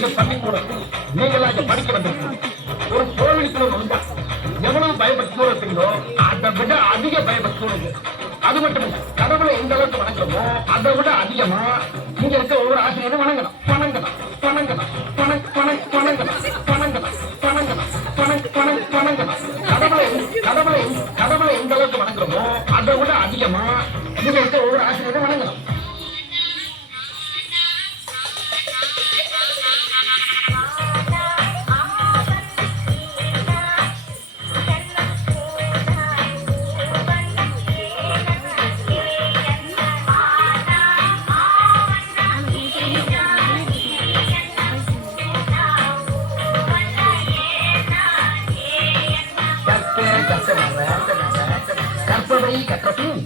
எங்க பள்ளிக்கூடத்தில் நீங்களாக படிக்க வந்திருக்கீங்க. ஒரு கோவிலுக்குள்ள வந்தா எவ்வளவு பயபக்தியோட இருக்கீங்களோ அதை விட அதிக பயபக்தியோட இருக்கு. அது மட்டும் இல்ல, கடவுளை எந்த அளவுக்கு வணங்குறோமோ அதை விட அதிகமா இங்க இருக்க ஒவ்வொரு ஆசிரியரும் வணங்கணும் வணங்கணும் வணங்கணும் வணங்கணும் வணங்கணும் வணங்கணும். கடவுளை எந்த அளவுக்கு வணங்குறோமோ அதை விட அதிகமா இங்க இருக்க ஒவ்வொரு ஆசிரியரும் வணங்கணும். கற்பவை கற்றபின்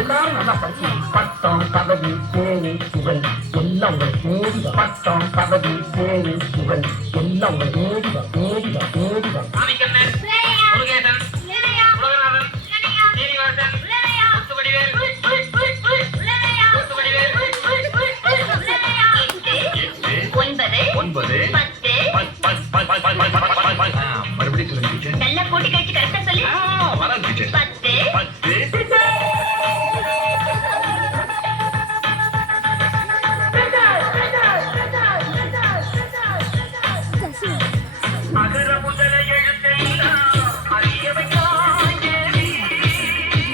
எல்லாரும் நல்லா படிச்சு பட்டம் பதவி பேரு புகழ் எல்லாம் உங்களை தேடி வரும். பட்டம் பதவி பேரு புகழ் எல்லாம் உங்களை தேடி வரும் தேடி வரும் தேடி வரும். மறுபடியும் சொல்லுங்க. நல்லா கூட்டி கழிச்சு கரெக்டா சொல்லி வரேன் டீச்சர். 10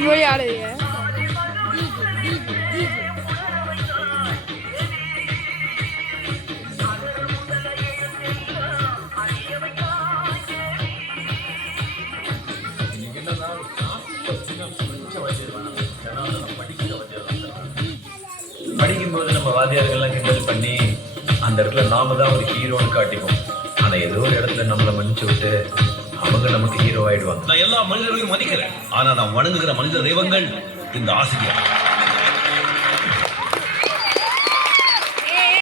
Muy alegre. படிக்கும்போது நம்ம வாத்தியார்கள்லாம் கிண்டல் பண்ணி அந்த இடத்துல நாம தான் ஒரு ஹீரோன்னு காட்டிப்போம். ஆனா ஏதோ ஒரு இடத்துல நம்மளை மன்னிச்சு விட்டு அவங்க நமக்கு ஹீரோ ஆயிடுவாங்க. நான் எல்லா மனிதர்களையும் மதிக்கிறேன். ஆனா நான் வணங்குகிற மனித தெய்வங்கள் இந்த ஆசிரியர்.